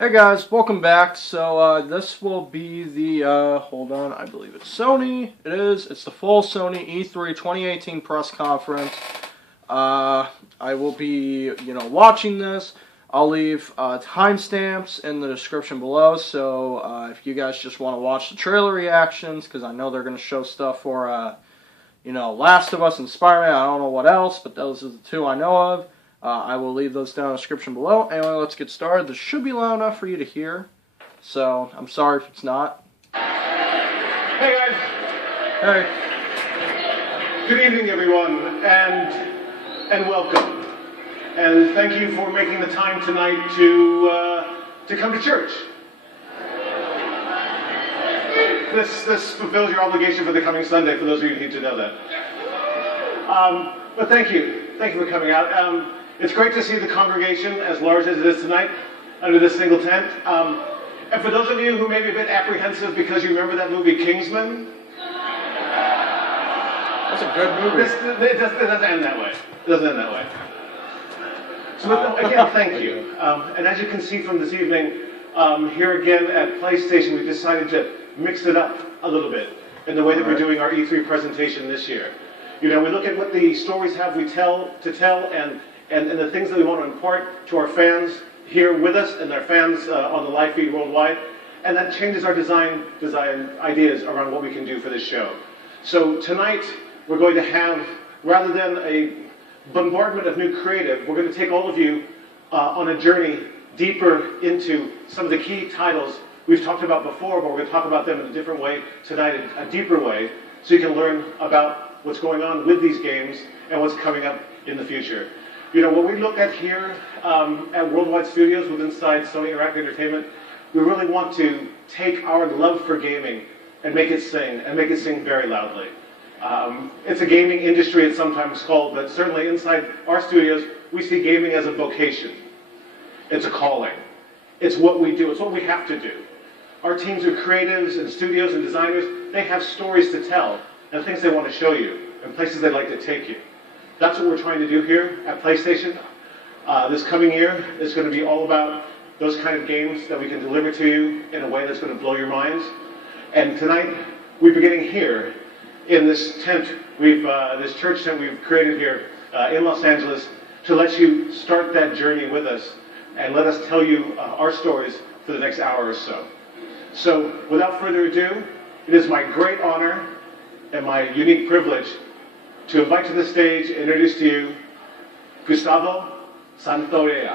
Hey guys, welcome back. So this will be the, hold on, I believe it's Sony. It is. It's the full Sony E3 2018 press conference. I will be, watching this. I'll leave timestamps in the description below. So if you guys just want to watch the trailer reactions, because I know they're going to show stuff for, Last of Us and Spider-Man. I don't know what else, but those are the two I know of. I will leave those down in the description below. Anyway, let's get started. This should be loud enough for you to hear, so I'm sorry if it's not. Hey guys! Hey. Good evening everyone, and welcome. And thank you for making the time tonight to come to church. This fulfills your obligation for the coming Sunday, for those of you who need to know that. But thank you for coming out. It's great to see the congregation as large as it is tonight under this single tent. And for those of you who may be a bit apprehensive because you remember that movie Kingsman, That's a good movie. It doesn't end that way. It doesn't end that way. So again, thank you. And as you can see from this evening, here again at PlayStation, we've decided to mix it up a little bit in the way that we're doing our E3 presentation this year. We look at what the stories have we tell and the things that we want to impart to our fans here with us and their fans on the live feed worldwide. And that changes our design ideas around what we can do for this show. So tonight, we're going to have, rather than a bombardment of new creative, we're going to take all of you on a journey deeper into some of the key titles we've talked about before, but we're going to talk about them in a different way tonight, a deeper way, so you can learn about what's going on with these games and what's coming up in the future. What we look at here at Worldwide Studios with inside Sony Interactive Entertainment, we really want to take our love for gaming and make it sing very loudly. It's a gaming industry, it's sometimes called, but certainly inside our studios, we see gaming as a vocation. It's a calling. It's what we do. It's what we have to do. Our teams of creatives and studios and designers, they have stories to tell and things they want to show you and places they'd like to take you. That's what we're trying to do here at PlayStation. This coming year is going to be all about those kind of games that we can deliver to you in a way that's going to blow your minds. And tonight, we're beginning here in this tent, this church tent we've created here in Los Angeles to let you start that journey with us and let us tell you our stories for the next hour or so. So, without further ado, it is my great honor and my unique privilege to invite to the stage and introduce to you Gustavo Santaolalla.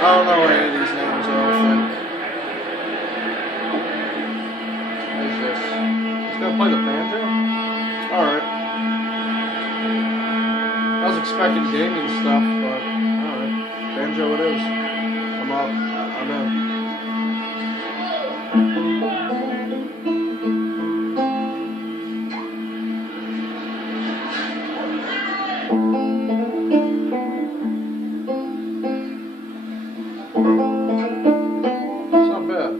I don't know any of these names, I don't think. What is this? He's gonna play the banjo? Alright. I was expecting gaming stuff, but alright. Banjo it is. I'm up. I'm in. It's not bad.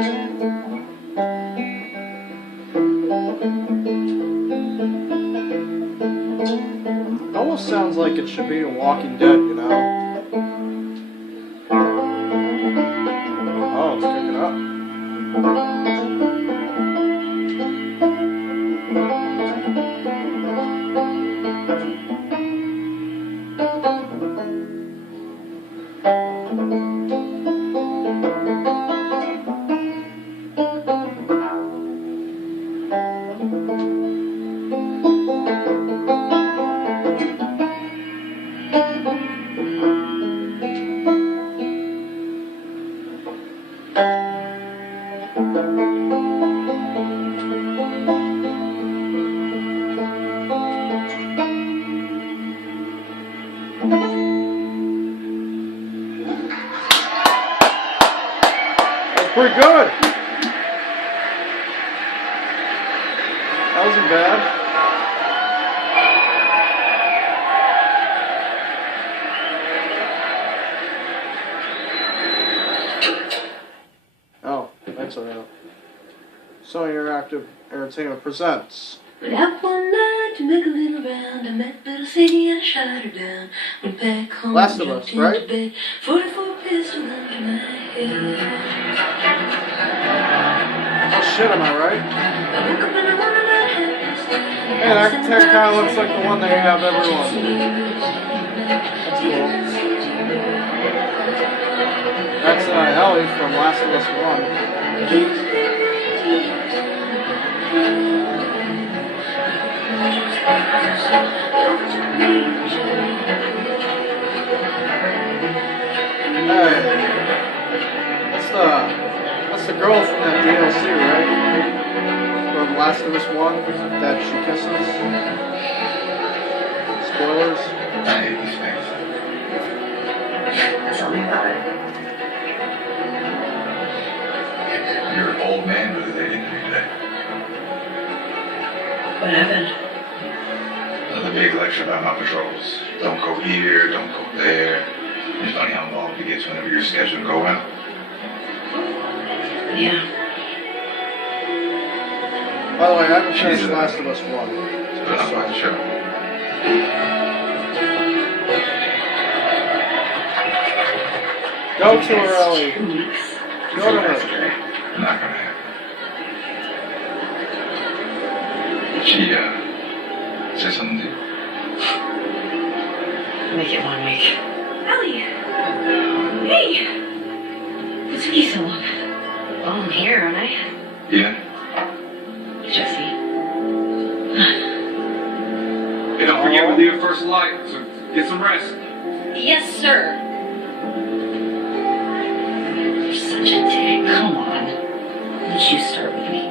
It almost sounds like it should be in Walking Dead, you know? Oh, it's kicking up. That's pretty good. That wasn't bad. Oh, that's alright. Sony Interactive Entertainment presents. Went out one night to make a little round. I met little Sadie and I shot her down. Went back home, Last of Us, right? into bed, 44 pistol under my head. Oh shit, am I right? I woke up and I wanted to have this. Hey, that kind of looks like the one they have everyone. That's cool. That's Ellie from Last of Us 1. Hey, that's the girl from that DLC, right? From Last of Us 1 that she kisses. Spoilers. I hate these things. Tell me about it. You're an old man with a lady today. What happened? Another big lecture about my patrols. Don't go here, don't go there. It's funny how involved it gets whenever you're scheduled to go out. Yeah. By the way, I haven't finished Last of Us 1. But I'm quite sure. Go to her, Ellie. 2 weeks. Go to her. Not gonna happen. She, said something to you? Make it 1 week. Ellie! Hey! What took you so long? Well, I'm here, aren't I? Yeah. Jesse. Hey, don't forget we'll leave at first light, so get some rest. Yes, sir. You're such a dick. Come on. Why don't you start with me?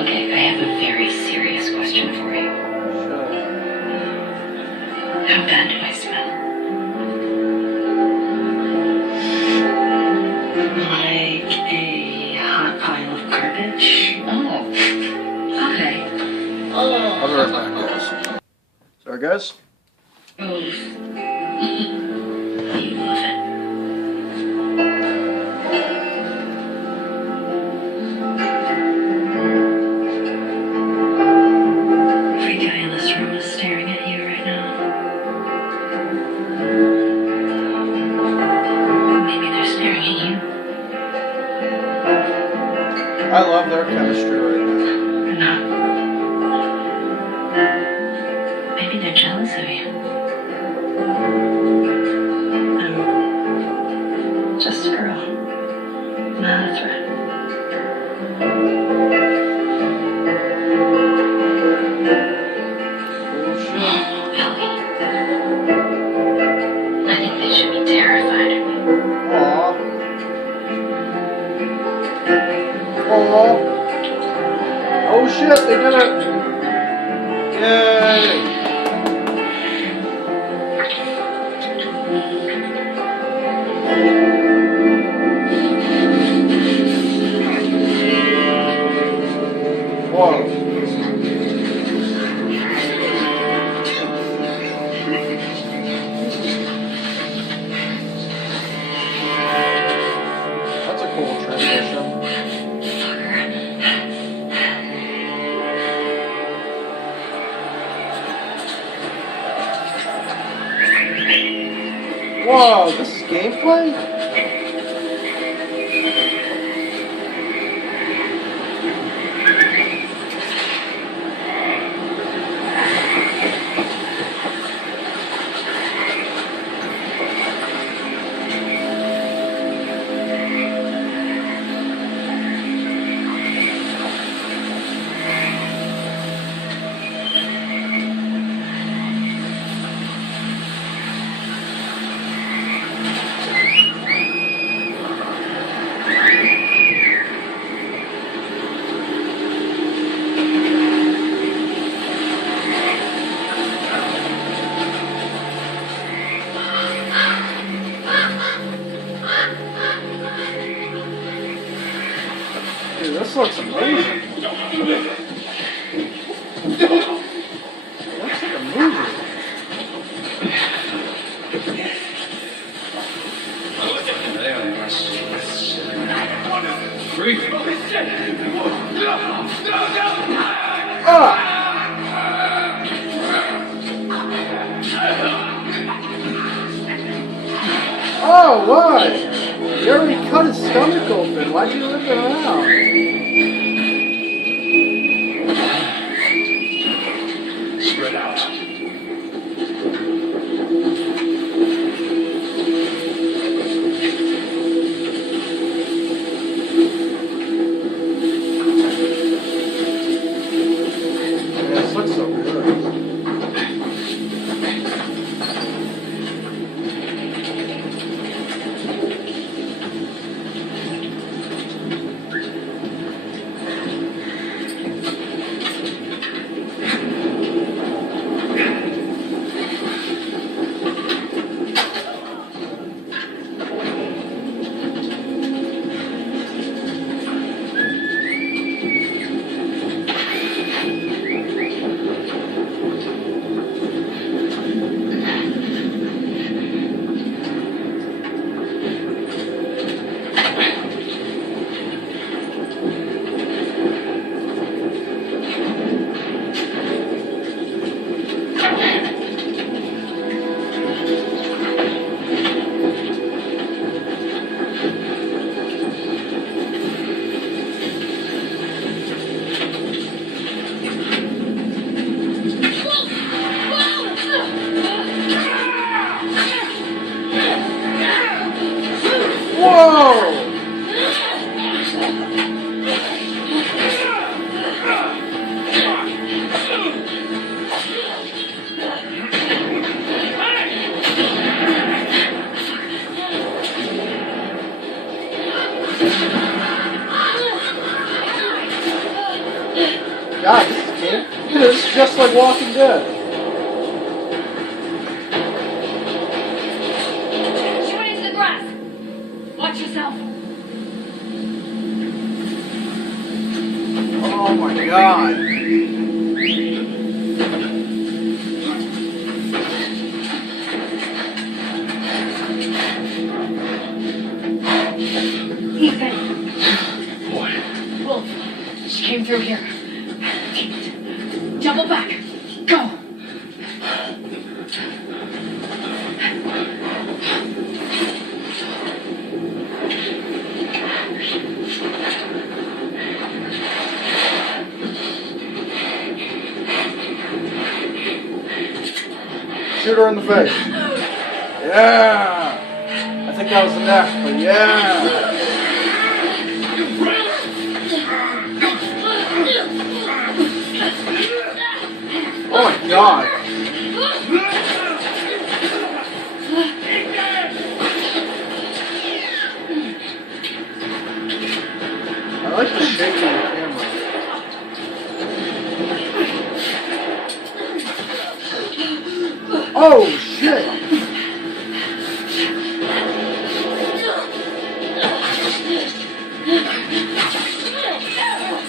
Okay, I have a very serious question for you. How bad do I smell? Like a hot pile of garbage? Oh. Okay. I'll be right Oh. back, guys. Sorry, guys. Oh. You love it. Every guy in this room is staring at you right now. Maybe they're staring at you. I love their chemistry right now. Or not. Maybe they're jealous of you. I'm just a girl, not a threat. Oh shit. Ellie. I think they should be terrified of me. Aww. Aww. Oh shit, they did it! Yay! Whoa. That's a cool train. play? Dude, this looks amazing. Looks like a movie. Oh, why? You already cut his stomach open. Why'd you rip it out? Spread out. Man, this looks so good. Whoa! God, this is just like Walking Dead. Shoot into the grass. Watch yourself. Oh my God. Ethan. Boy. Wolf. She came through here. Double back. Go. Shoot her in the face. Yeah. I think that was the neck, but yeah. Oh my God. I like the shaking of the camera. Oh shit!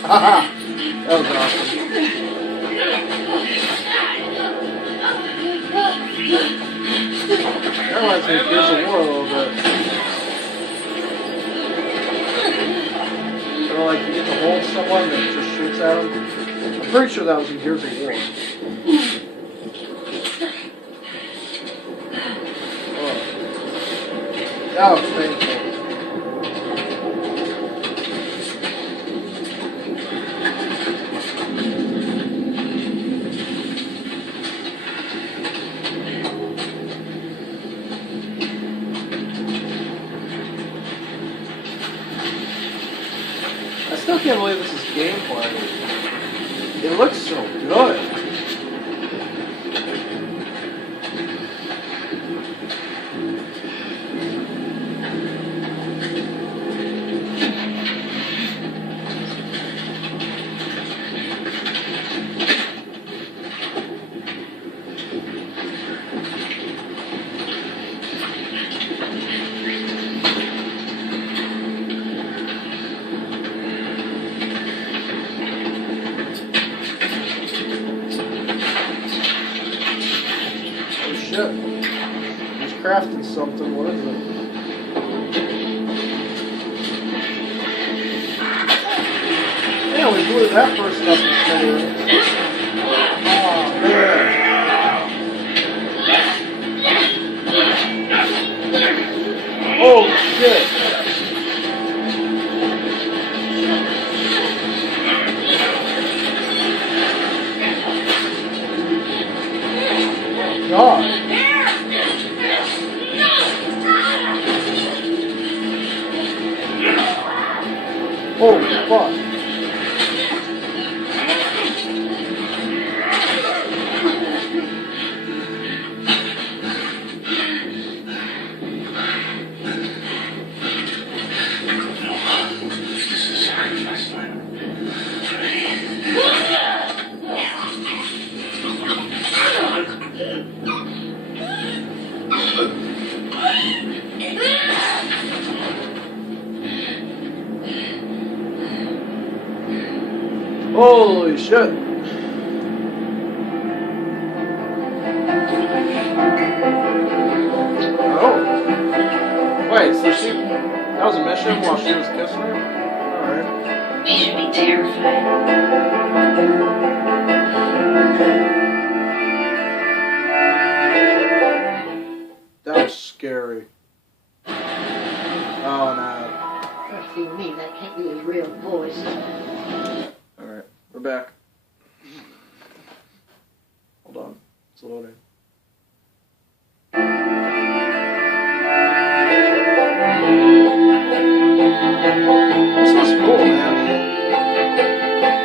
Haha! That was awesome. That reminds me of Gears of War a little bit. Or like you get to hold someone that just shoots at them. I'm pretty sure that was in Gears of War. That was painful. I still can't believe this is gameplay. It looks so good. Shit. He's crafting something. What is it? Yeah, we blew that first up in smithereens. Oh, man. Oh, shit. God. Holy fuck. This is sacrifice time. Holy shit. Oh. Wait, so that was a mission while she was kissing him? Alright. He should be terrified. That was scary. Oh no. What do you mean? That can't be his real voice. Alright, we're back. Hold on, it's loading. This was cool, man.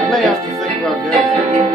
I may have to think about getting it.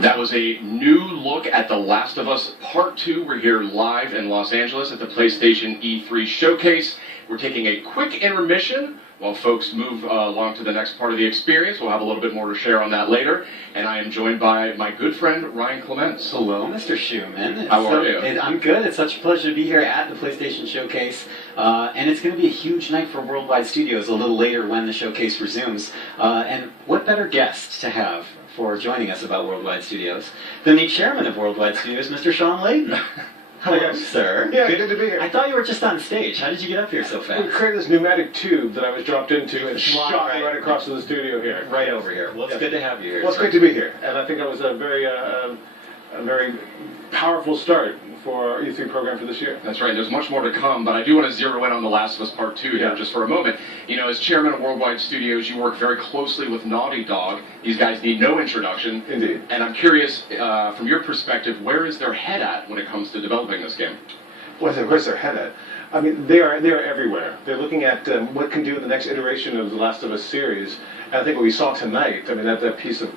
That was a new look at The Last of Us Part 2. We're here live in Los Angeles at the PlayStation E3 showcase. We're taking a quick intermission while folks move along to the next part of the experience. We'll have a little bit more to share on that later. And I am joined by my good friend, Ryan Clements. Hello, Mr. Schumann. How are you? I'm good. It's such a pleasure to be here at the PlayStation Showcase. And it's going to be a huge night for Worldwide Studios a little later when the showcase resumes. And what better guest to have for joining us about Worldwide Studios than the chairman of Worldwide Studios, Mr. Sean Layden. Hello, sir. Yeah, good to be here. I thought you were just on stage. How did you get up here so We fast? created this pneumatic tube that I was dropped into and shot Right. right across to the studio here. Right over here. Well, it's good to have you here. Well, it's great to be here, and I think that was a very powerful start for our E3 program for this year. That's right, there's much more to come, but I do want to zero in on The Last of Us Part 2 here just for a moment. You know, as chairman of Worldwide Studios, you work very closely with Naughty Dog. These guys need no introduction. Indeed. And I'm curious, from your perspective, where is their head at when it comes to developing this game? Where's their head at? I mean, they are everywhere. They're looking at what can do in the next iteration of the Last of Us series. And I think what we saw tonight, I mean, that piece of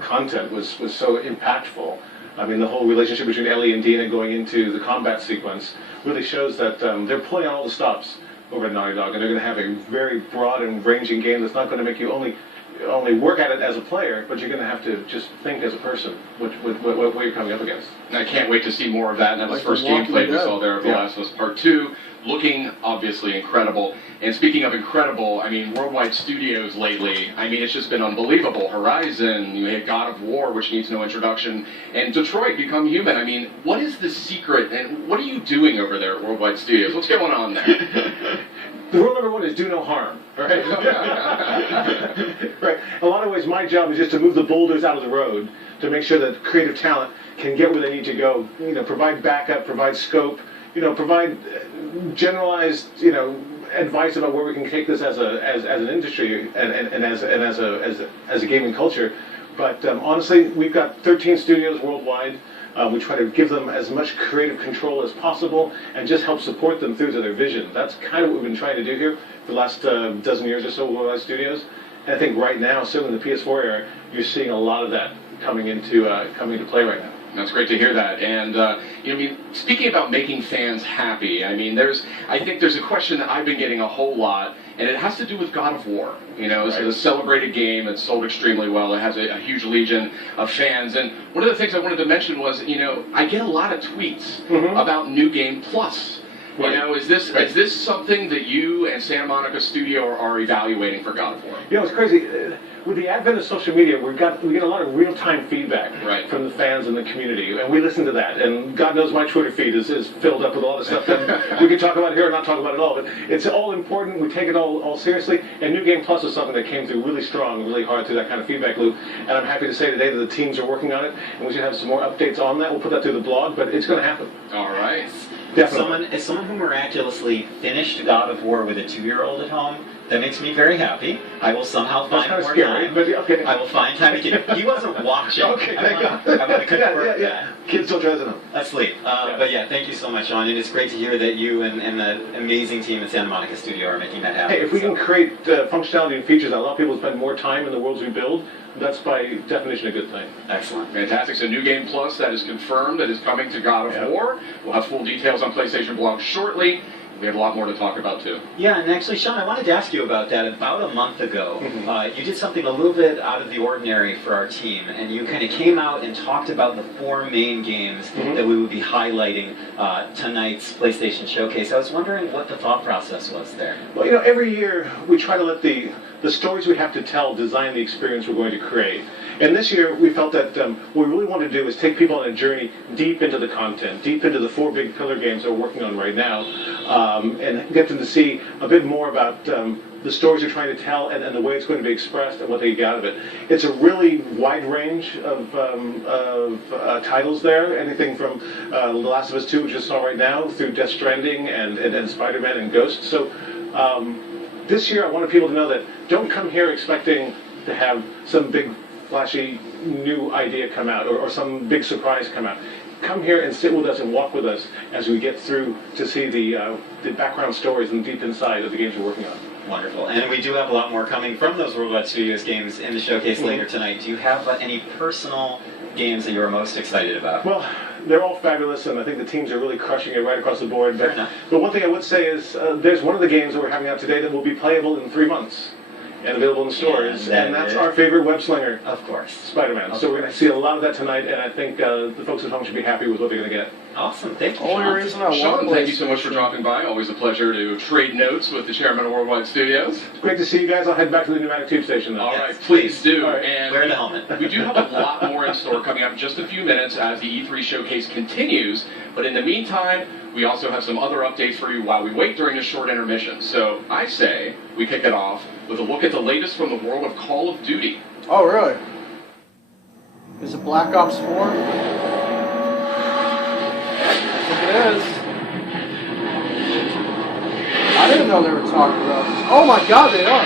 content was so impactful. I mean, the whole relationship between Ellie and Dina going into the combat sequence really shows that they're pulling out all the stops over at Naughty Dog, and they're going to have a very broad and ranging game that's not going to make you only only work at it as a player, but you're going to have to just think as a person what you're coming up against. And I can't wait to see more of that. And that was Like the first The Walking gameplay we Dead. saw there of The Last of Us Part 2. Looking obviously incredible. And speaking of incredible, I mean, Worldwide Studios lately, I mean, it's just been unbelievable. Horizon, you had God of War, which needs no introduction, and Detroit Become Human. I mean, what is the secret, and what are you doing over there at Worldwide Studios? What's going on there? The rule number one is do no harm, right? Right. A lot of ways, my job is just to move the boulders out of the road to make sure that creative talent can get where they need to go. You know, provide backup, provide scope. You know, provide generalized, advice about where we can take this as an industry and as a gaming culture. But honestly, we've got 13 studios worldwide. We try to give them as much creative control as possible and just help support them through to their vision. That's kind of what we've been trying to do here for the last dozen years or so with Worldwide Studios. And I think right now, certainly in the PS4 era, you're seeing a lot of that coming into play right now. That's great to hear that. And, I mean, speaking about making fans happy, I mean, I think there's a question that I've been getting a whole lot, and it has to do with God of War. It's a celebrated game. It's sold extremely well. It has a huge legion of fans. And one of the things I wanted to mention was, I get a lot of tweets about New Game Plus. Right. Is this something that you and Santa Monica Studio are evaluating for God of War? It's crazy. With the advent of social media, we get a lot of real-time feedback from the fans and the community, and we listen to that. And God knows my Twitter feed is filled up with a lot of stuff that we can talk about here or not talk about at all. But it's all important. We take it all seriously. And New Game Plus is something that came through really strong, really hard through that kind of feedback loop. And I'm happy to say today that the teams are working on it, and we should have some more updates on that. We'll put that through the blog, but it's going to happen. All right. Definitely. As someone who miraculously finished God of War with a 2-year-old at home, that makes me very happy. I will somehow find more time. But okay. I will find time to get. He wasn't watching. Okay, thank God. I want to confirm yeah. Kids don't dress at home. Asleep. But yeah, thank you so much, Sean. And it's great to hear that you and the amazing team at Santa Monica Studio are making that happen. Hey, if we can create functionality and features that allow people to spend more time in the worlds we build, that's by definition a good thing. Excellent. Fantastic. So New Game Plus, that is confirmed, that is coming to God of War. We'll have full details on PlayStation Blog shortly. We have a lot more to talk about, too. Yeah, and actually, Sean, I wanted to ask you about that. About a month ago, you did something a little bit out of the ordinary for our team, and you kind of came out and talked about the 4 main games that we would be highlighting tonight's PlayStation Showcase. I was wondering what the thought process was there. Well, every year we try to let the stories we have to tell design the experience we're going to create. And this year we felt that what we really want to do is take people on a journey deep into the content, deep into the 4 big pillar games that we're working on right now, and get them to see a bit more about the stories you're trying to tell and the way it's going to be expressed and what they get out of it. It's a really wide range of titles there, anything from The Last of Us 2, which you saw right now, through Death Stranding and Spider-Man and Ghost. So this year I wanted people to know that don't come here expecting to have some big flashy new idea come out or some big surprise come out. Come here and sit with us and walk with us as we get through to see the background stories and deep inside of the games we're working on. Wonderful. And we do have a lot more coming from those Worldwide Studios games in the showcase later tonight. Do you have any personal games that you're most excited about? Well, they're all fabulous, and I think the teams are really crushing it right across the board. Fair enough. But one thing I would say is there's one of the games that we're having out today that will be playable in 3 months and available in stores, and that's our favorite web slinger, of course, Spider-Man. So we're going to see a lot of that tonight, and I think the folks at home should be happy with what they're going to get. Awesome, thank you, Only Sean. reason I Sean, want thank you so much for dropping by. Always a pleasure to trade notes with the chairman of Worldwide Studios. It's great to see you guys. I'll head back to the pneumatic tube station now. All right, please do. All right. And Wear the helmet. we do have a lot more in store coming up in just a few minutes as the E3 showcase continues. But in the meantime, we also have some other updates for you while we wait during this short intermission. So I say we kick it off with a look at the latest from the world of Call of Duty. Oh, really? Is it Black Ops 4? I think it is. I didn't know they were talking about this. Oh my god, they are.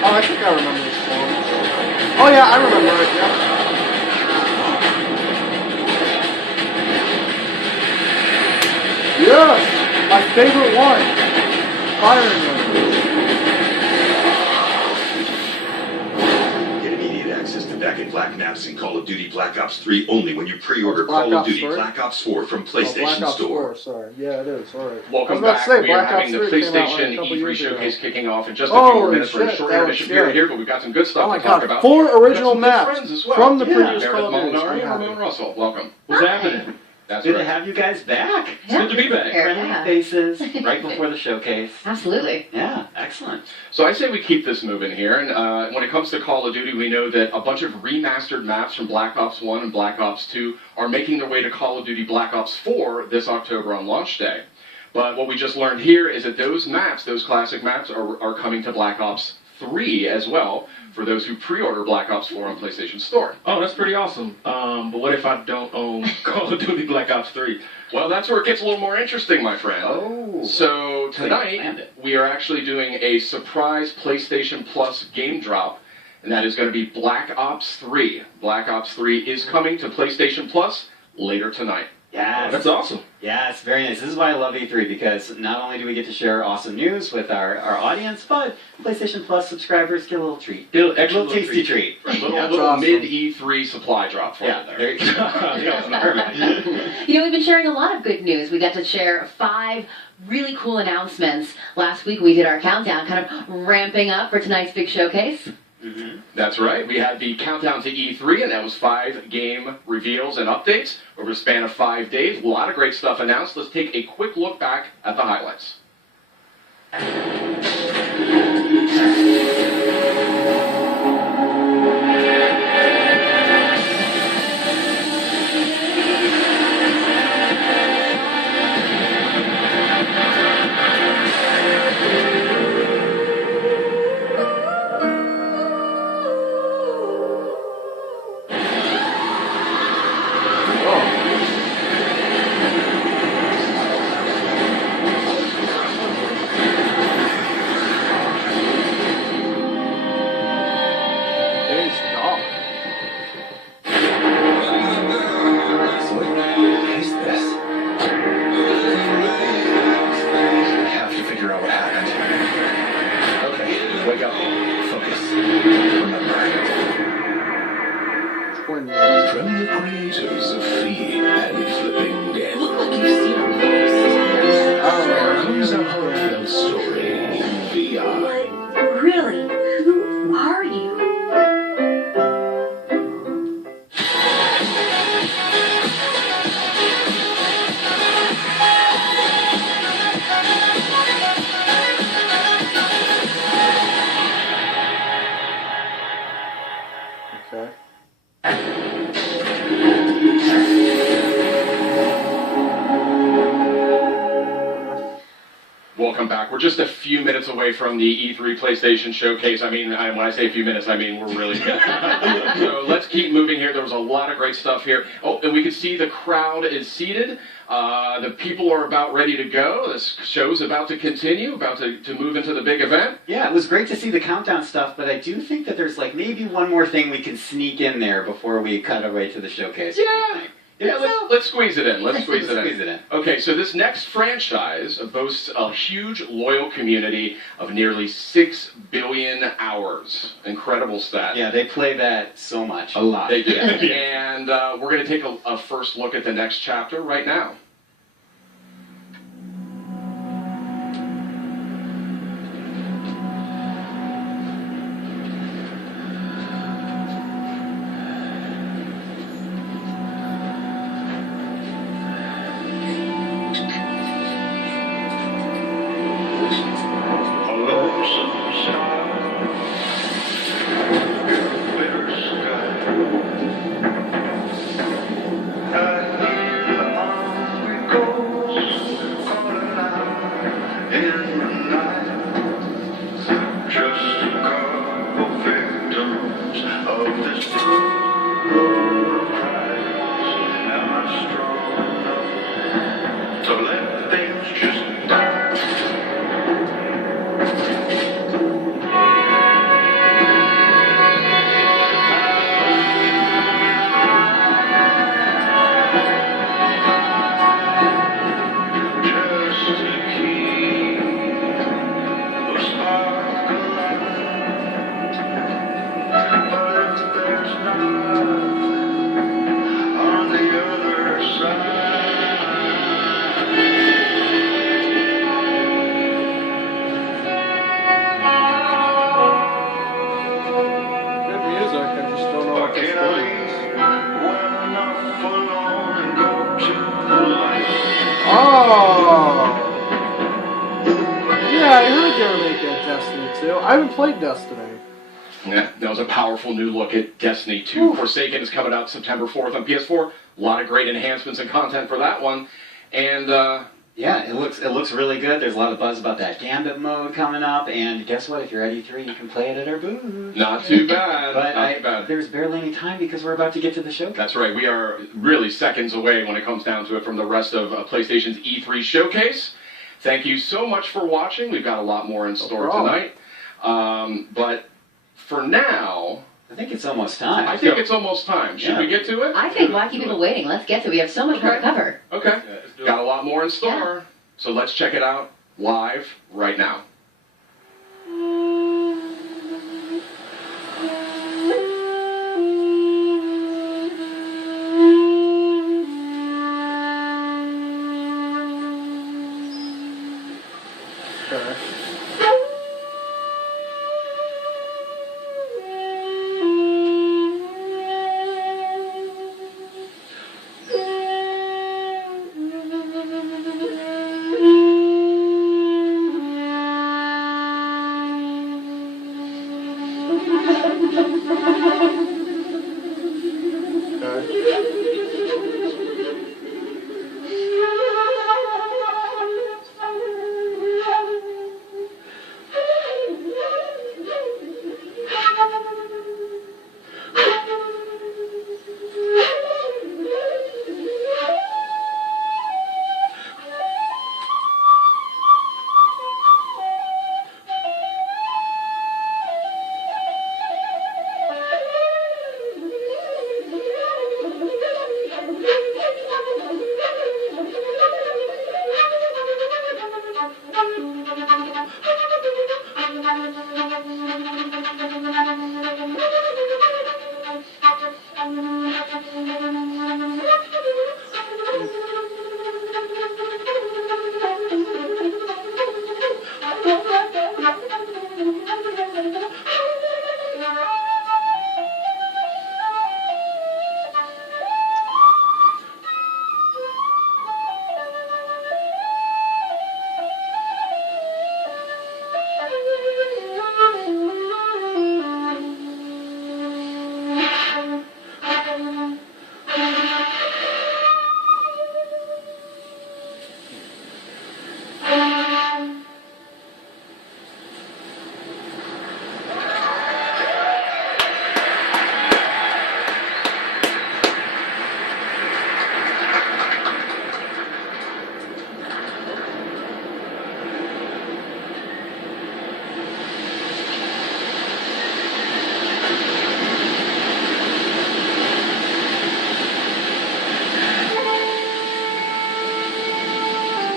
Oh, I think I remember this one. Oh yeah, I remember it. Yeah. Yes, my favorite one. Iron Man. Get immediate access to Back in Black maps in Call of Duty Black Ops 3 only when you pre-order Black Call of Ops Duty 3? Black Ops 4 from PlayStation Black Ops Store. 4, sorry. Yeah, it is. All right. Welcome I was about back. to say, We are Black having the Ops 3 came out like a PlayStation couple E3 years ago. showcase kicking off in just a few Holy more minutes. We're a shit, short that intermission was period good. here, but we've got some good stuff Oh my to talk God, about. 4 We've got original some good maps friends as well. from the Yeah. previous Meredith Call of Duty. Molinari I'm and happy. Ramon Russell. Welcome. What's happening? That's Good to right. have you guys back. Yeah. Good to be back. Friendly Yeah. faces right before the showcase. Absolutely. Yeah, excellent. So I say we keep this moving here, and when it comes to Call of Duty, we know that a bunch of remastered maps from Black Ops 1 and Black Ops 2 are making their way to Call of Duty Black Ops 4 this October on launch day. But what we just learned here is that those maps, those classic maps, are coming to Black Ops 3 as well, for those who pre-order Black Ops 4 on PlayStation Store. Oh, that's pretty awesome. But what if I don't own Call of Duty Black Ops 3? Well, that's where it gets a little more interesting, my friend. Oh. So Planned tonight, it. we are actually doing a surprise PlayStation Plus game drop, and that is going to be Black Ops 3. Black Ops 3 is coming to PlayStation Plus later tonight. Yes. That's awesome. Yes, very nice. This is why I love E3, because not only do we get to share awesome news with our audience, but PlayStation Plus subscribers get a little treat. Little A little tasty treat. Little, That's little awesome. mid E3 supply drop for Yeah, you there. there you go. Perfect. You know, we've been sharing a lot of good news. We got to share 5 really cool announcements. Last week we did our countdown, kind of ramping up for tonight's big showcase. Mm-hmm. That's right. We had the countdown to E3, and that was 5 game reveals and updates over a span of 5 days. A lot of great stuff announced. Let's take a quick look back at the highlights. It's dark. What is this? I have to figure out what happened. Okay, wake up. Focus. Remember. Twin. From the creators of Fee and Flipping Death Look like you've seen a ghost. comes a heartfelt story in VR. But really, who are you? Okay. Welcome back. We're just a few minutes away from the E3 PlayStation Showcase. I mean, when I say a few minutes, I mean we're really good. So let's keep moving here. There was a lot of great stuff here. Oh, and we can see the crowd is seated. The people are about ready to go. This show's about to continue, about to move into the big event. Yeah, it was great to see the countdown stuff, but I do think that there's like maybe one more thing we can sneak in there before we cut away to the showcase. Yeah, let's squeeze it in. Let's squeeze it in. Squeeze it in. Okay, so this next franchise boasts a huge, loyal community of nearly 6 billion hours. Incredible stat. Yeah, they play that so much. A lot. They do. Yeah. And we're going to take a first look at the next chapter right now. Destiny 2. I haven't played Destiny. Yeah, that was a powerful new look at Destiny 2. Forsaken is coming out September 4th on PS4. A lot of great enhancements and content for that one. And, yeah, it looks really good. There's a lot of buzz about that Gambit mode coming up. And guess what? If you're at E3, you can play it at our booth. not too bad. But not too bad. there's barely any time because we're about to get to the show. That's right. We are really seconds away when it comes down to it from the rest of PlayStation's E3 showcase. Thank you so much for watching. We've got a lot more in store tonight. But for now, I think it's almost time. I think it's almost time. Should we get to it? I think why keep people waiting? Let's get to it. We have so much more to cover. Okay. Got a lot more in store. So let's check it out live right now.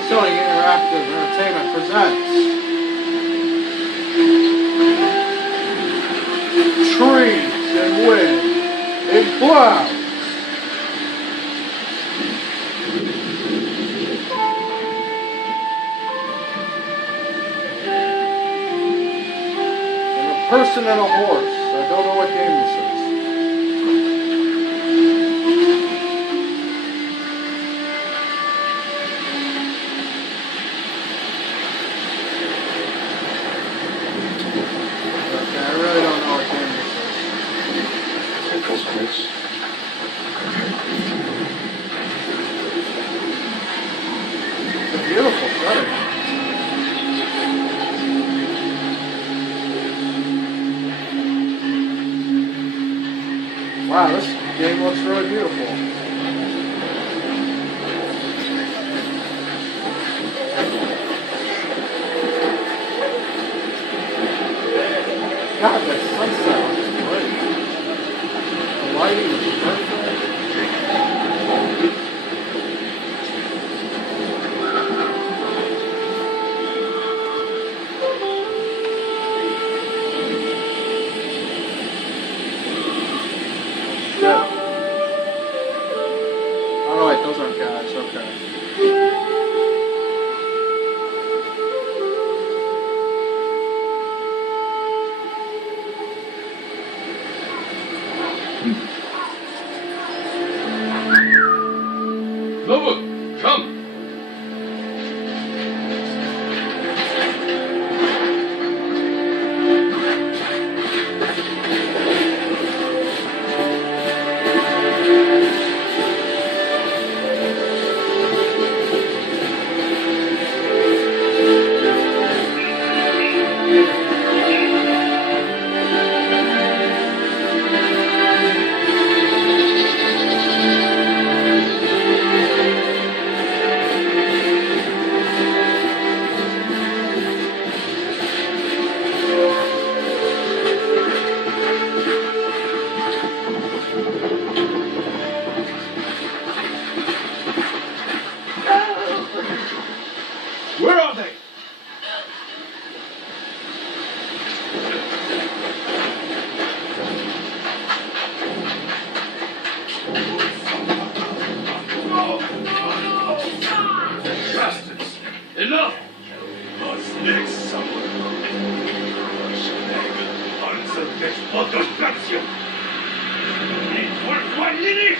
Sony Interactive Entertainment presents Trees and Wind and Clouds. And a person and a horse. I don't know what game this is. I really don't know what game this is. Take those quotes. It's a beautiful setting. Wow, this game looks really beautiful. God, that sunset looks great. The lighting is perfect. Shit. Oh wait, those aren't guys, okay. Where are they? Bastards! Enough! What's next, someone? Answer this autocracy! It worked 1 minute!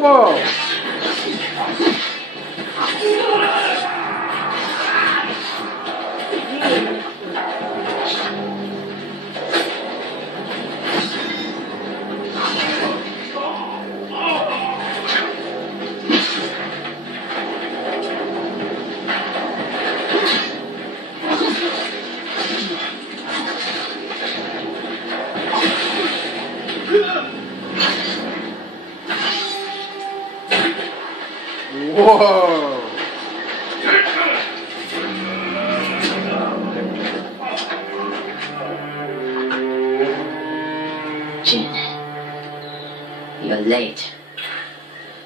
Whoa! Whoa! Jin, you're late.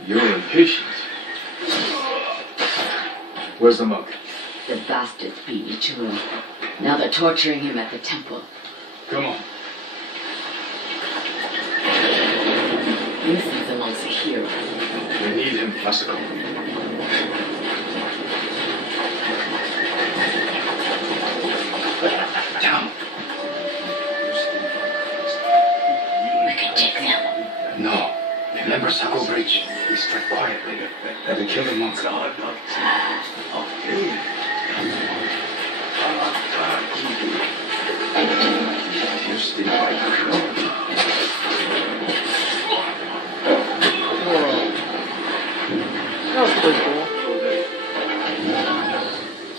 You're impatient. Where's the monk? The bastards beat you to him. Now they're torturing him at the temple. Come on. This is amongst the heroes. We need him, Masako. Down. We can take them. No. Remember Sako Bridge. We strike quietly. And we kill the monk. You're still That was pretty cool.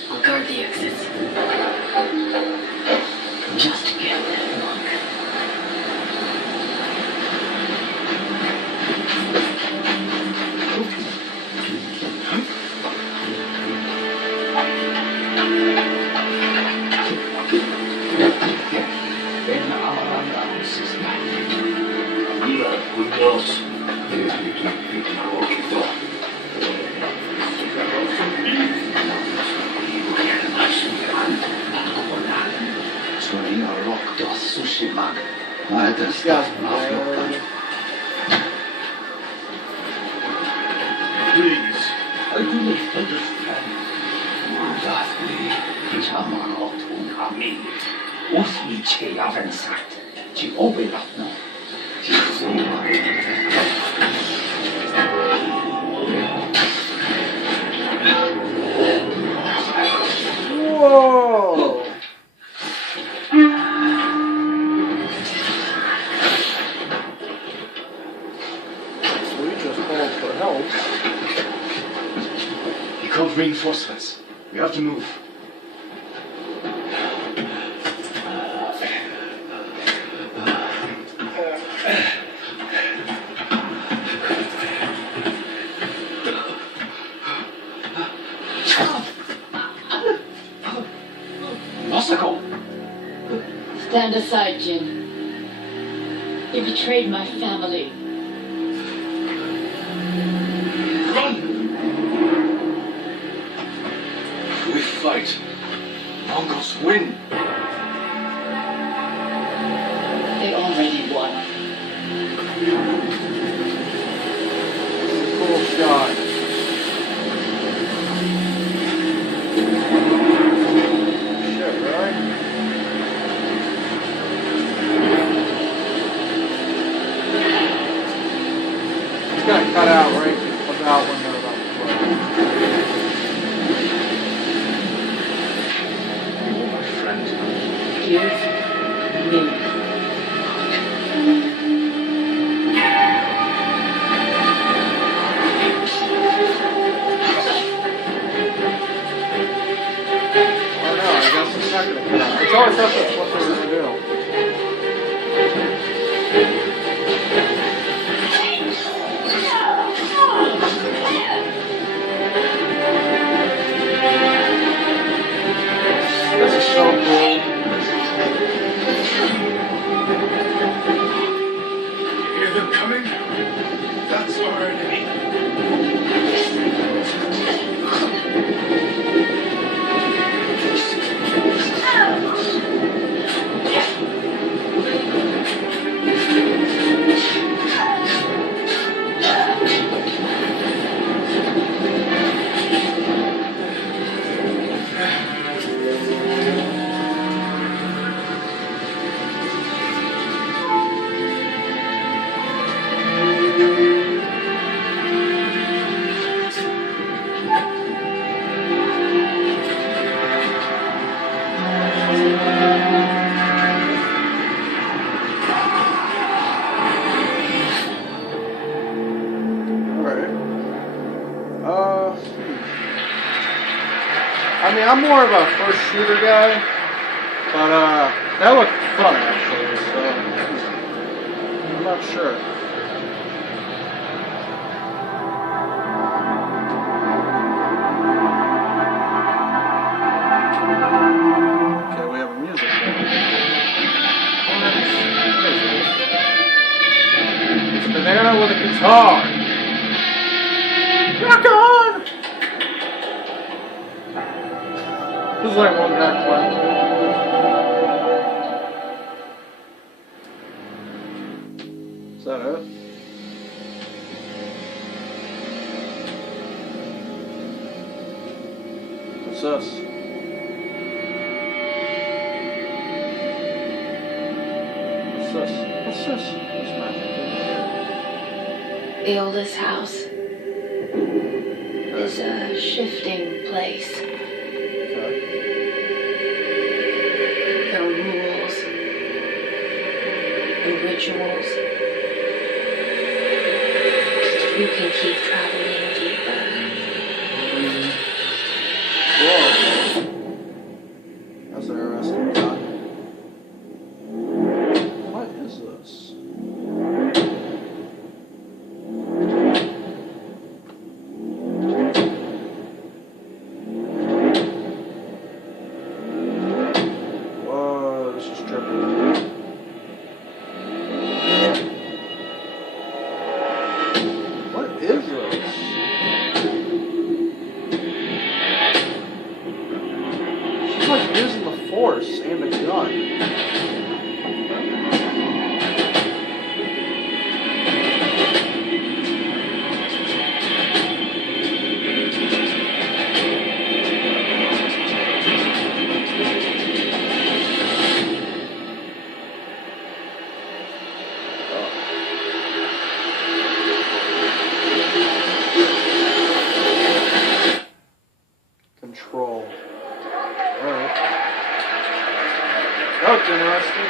I'll guard the exits. Just get that monk. Tsushima. This guy's weird. Please, I do not understand. Whoa! We just called for help. He called reinforcements. We have to move. Masako! Stand aside, Jin. You betrayed my family. Run! We fight. Mongols win. They already won. Cool shot. Shit, really? It's gonna cut out right about when they're about to play. Excuse me. Oh no, I guess it's not gonna cut out. It's always thought that's what they were gonna do. This is so cool. You hear them coming? That's our enemy. Alright. I mean, I'm more of a first shooter guy, but that looked fun actually, so I'm not sure. Okay, we have a music thing. It's a banana with a guitar. Rock on! This is like one guy playing. Is that it? What's this? What's this? What's this? What's magic? The oldest house is a shifting place. Okay. There are rules and rituals. You can keep traveling deeper. Whoa. That's interesting. What is this? Whoa, this is trippy. What is this? She's like using the force and a gun. Control. Alright. That's interesting.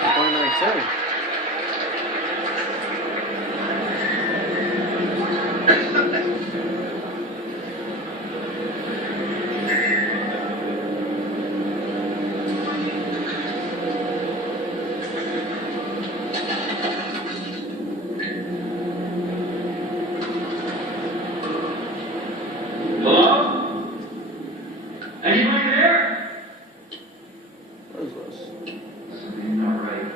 2019. Hello? Anybody there? What is this? Something not right.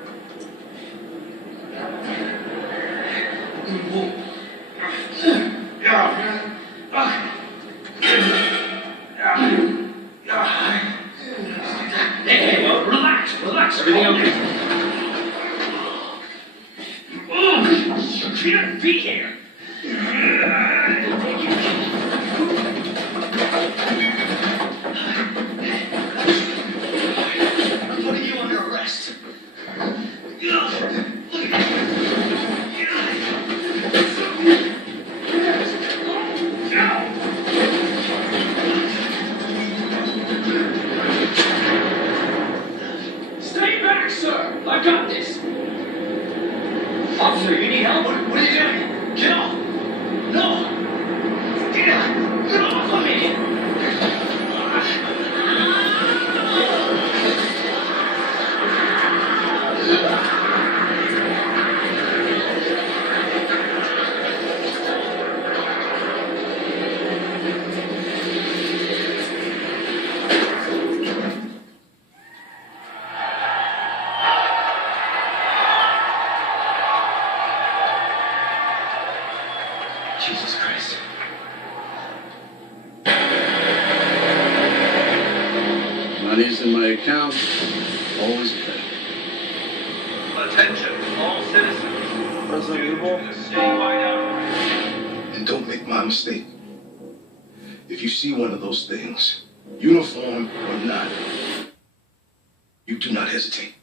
Money's in my account. Always paid. Attention, all citizens. Resident Evil. The citywide outbreak. And don't make my mistake. If you see one of those things, uniform or not, you do not hesitate.